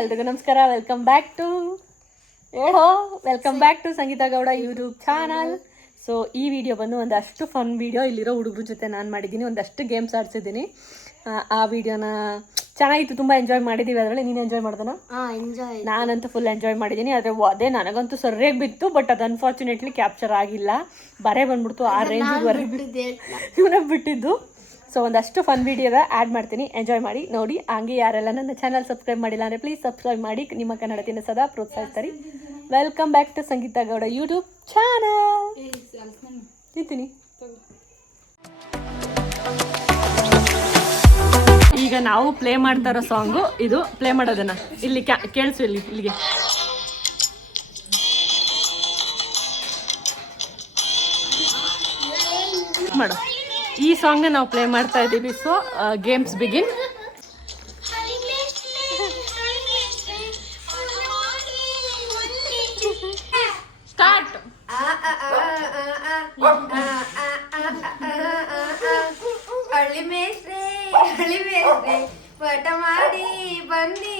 ಎಲ್ರಿಗೂ ನಮಸ್ಕಾರ. Welcome back to Sangeetha Gowda YouTube channel. So ಈ ವಿಡಿಯೋ ಬಂದು ಒಂದಷ್ಟು ಫನ್ ವಿಡಿಯೋ. ಇಲ್ಲಿರೋ ಹುಡುಗ್ರ ಜೊತೆ ನಾನು ಮಾಡಿದ್ದೀನಿ, ಒಂದಷ್ಟು ಗೇಮ್ಸ್ ಆಡ್ಸಿದ್ದೀನಿ. ಆ ವಿಡಿಯೋನ ಚೆನ್ನಾಗಿತ್ತು, ತುಂಬ ಎಂಜಾಯ್ ಮಾಡಿದ್ದೀವಿ. ಅದರಲ್ಲಿ ನೀನು ಎಂಜಾಯ್ ಮಾಡ್ದನ? ನಾನಂತೂ ಫುಲ್ ಎಂಜಾಯ್ ಮಾಡಿದ್ದೀನಿ. ಆದರೆ ಅದೇ ನನಗಂತೂ ಸರಿಯಾಗಿ ಬಿತ್ತು, ಬಟ್ ಅದು ಅನ್ಫಾರ್ಚುನೇಟ್ಲಿ ಕ್ಯಾಪ್ಚರ್ ಆಗಿಲ್ಲ. ಬರೇ ಬಂದ್ಬಿಡ್ತು ಆ ರೇಂಜಿಗೆ ಇವನೇ ಬಿಟ್ಟಿದ್ದು. ಸೊ ಒಂದಷ್ಟು ಫನ್ ವಿಡಿಯೋದ ಆ್ಯಡ್ ಮಾಡ್ತೀನಿ, ಎಂಜಾಯ್ ಮಾಡಿ ನೋಡಿ. ಹಂಗೆ ಯಾರೆಲ್ಲ ನನ್ನ ಚಾನಲ್ ಸಬ್ಸ್ಕ್ರೈಬ್ ಮಾಡಿಲ್ಲ ಅಂದರೆ ಪ್ಲೀಸ್ ಸಬ್ಸ್ಕ್ರೈಬ್ ಮಾಡಿ, ನಿಮ್ಮ ಕನ್ನಡತಿನ ಸದಾ ಪ್ರೋತ್ಸಾಹಿಸ್ತಾರೆ. Welcome back to Sangeetha Gowda YouTube channel. ತಿಂತೀನಿ. ಈಗ ನಾವು ಪ್ಲೇ ಮಾಡ್ತಾ ಇರೋ ಸಾಂಗು ಇದು. ಪ್ಲೇ ಮಾಡೋದನ್ನ ಇಲ್ಲಿ ಕೇಳಿಸು, ಇಲ್ಲಿಗೆ ಮಾಡು. ಈ ಸಾಂಗ್ನ ನಾವು ಪ್ಲೇ ಮಾಡ್ತಾ ಇದ್ದೀವಿ. So games begin. ಸ್ಟಾರ್ಟ್. ಹಳ್ಳಿ ಮೇಸ್ಟ್ರೆ ಪಟ ಮಾಡಿ ಬನ್ನಿ.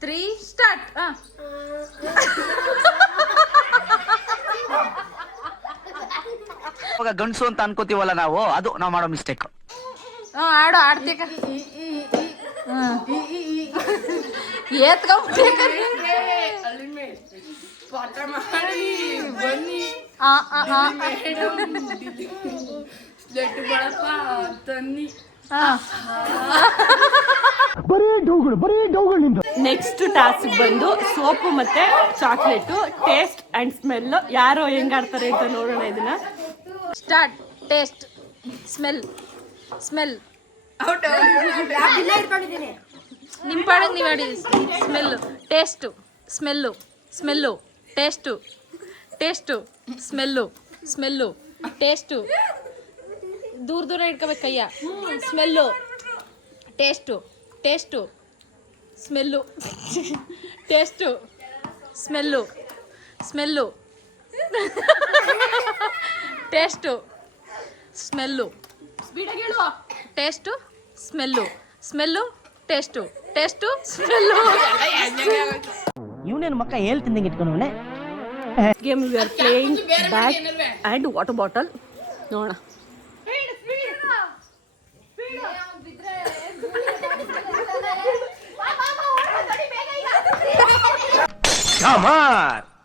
3 ಸ್ಟಾರ್ಟ್. ಗಂಡಸು ಅಂತ ಅನ್ಕೋತೀವಲ್ಲ ನಾವು, ಅದು ನಾವು ಮಾಡೋ ಮಿಸ್ಟೇಕ್. ಆಡು ಆಡ್ತೀಕ ನೆಕ್ಸ್ಟ್ ಟಾಸ್ಕ್ ಬಂದು ಸೋಪು ಮತ್ತೆ ಚಾಕ್ಲೇಟು, ಟೇಸ್ಟ್ ಅಂಡ್ ಸ್ಮೆಲ್. ಯಾರು ಹೆಂಗಾಡ್ತಾರೆ ಅಂತ ನೋಡೋಣ ಇದನ್ನ. ಸ್ಟಾರ್ಟ್. Taste, smell. ನಿಮ್ಮ ಪಾಡಿಗೆ ನೀವು ಆಡಿ. Smell, taste, smell, taste, smell, taste. ದೂರ ಇಟ್ಕೋಬೇಕು ಕೈಯ. Smell, taste, smell, taste, smell, taste, smell. ಸ್ಪೀಡಾಗಿ ಹೇಳುವ. Taste, smell, taste, smell. ಇವನೇನು ಮಕ್ಕ ಹೇಳ್ತಿದ್ದಂಗೆ ಇಟ್ಕೊಂಡವನೆ. Game we are playing bag and water bottle. ನೋಡೋಣ.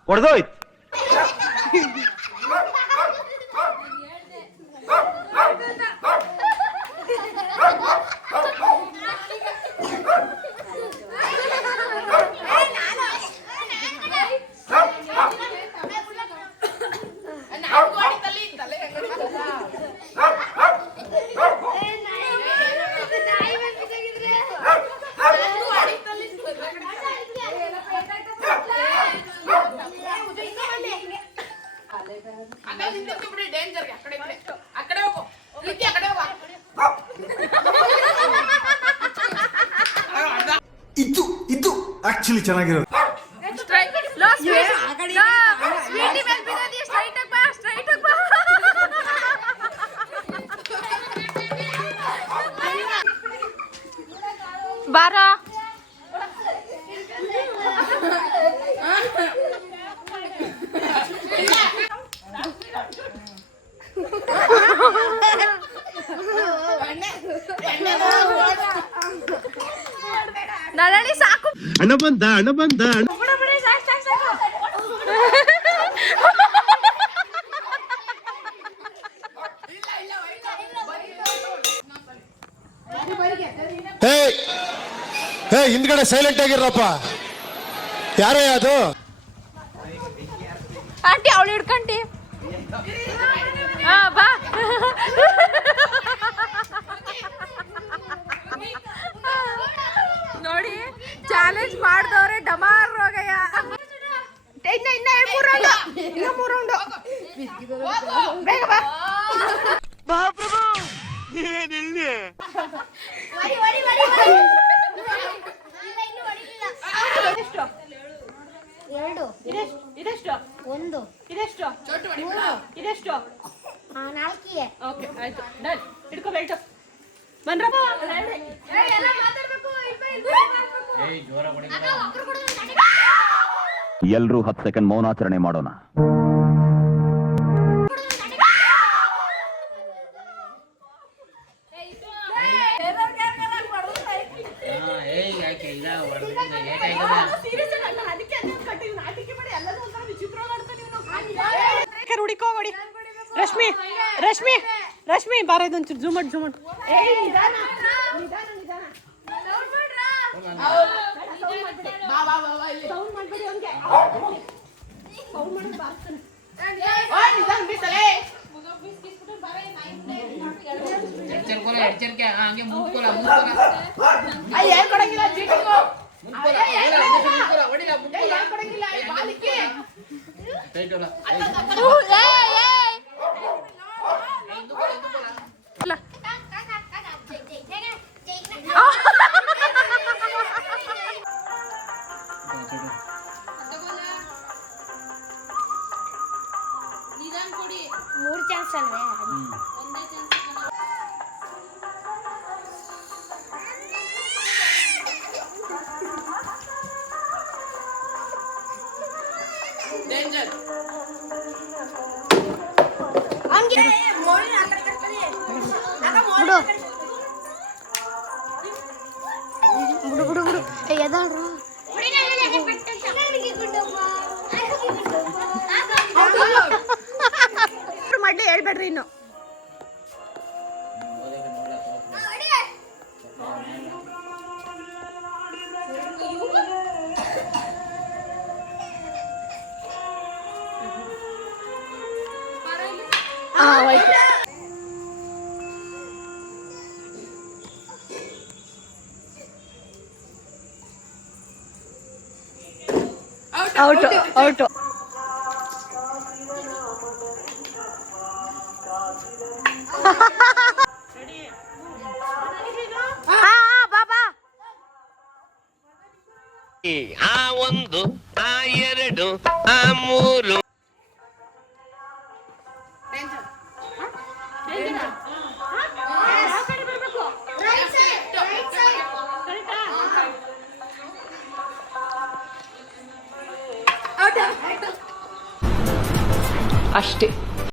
ಹೊಡೆದೋಯ್ತು. ಇದು ಆಕ್ಚುಲಿ ಚೆನ್ನಾಗಿರೋದು. ಬಾರ. ನಳಳಿ ಸಾಕು. ಹಣ ಬಂದ. ಹಿಂದ್ಗಡೆ ಸೈಲೆಂಟ್ ಆಗಿರಪ್ಪ. ಯಾರೇ ಅದು? ಆಂಟಿ ಅವಳು ಹಿಡ್ಕಂಟಿ. ಬಾ. ನೋಡಿ, ಚಾಲೆಂಜ್ ಮಾಡಿದವ್ರೆ ಡಮಾರ್ ರೋಗಯ್ಯ. ಇನ್ನ 3 ರೌಂಡ್. ಬೇಗ ಬಾ. ಮಹಾಪ್ರಭು ನೀವೇನಿಲ್ಲಿ? ಇದೆಷ್ಟು? 1. ಇದೆಷ್ಟು? 3. ಇದೆಷ್ಟು? 4. ಓಕೆ, ಆಯ್ತು, ಡನ್. ಹಿಡ್ಕೊ ಬೆಲ್ಟು. ಬನ್ರಪ್ಪ ಎಲ್ಲ ಮಾತಾಡ್ಬೇಕು ಎಲ್ರೂ 10 ಸೆಕೆಂಡ್ ಮೌನಾಚರಣೆ ಮಾಡೋಣ. ಹುಡಿಕೋಡಿ ರಶ್ಮಿ ರಶ್ಮಿ ರಶ್ಮಿ ಬಾರ ಇದೊಂಚೂರು ಜೂಮ್ ಮಾಡಿ ಮೂರು ಚಾನ್ಸ್ ಅಲ್ವೇ ಹಂಗೆ ಮೋಳಿ ಆ ಕಡೆ ಕರ್ಕೊಳ್ಳಿ ಬಿಡು ಎದಾಡ್ರು ಮಾಡ್ಲಿ ಹೇಳ್ಬೇಡ್ರಿ ಇನ್ನು ಔಟ್ ಔಟ್ ಆ ಒಂದು ಆ ಎರಡು ಆ ಮೂರು ಅಷ್ಟೇ.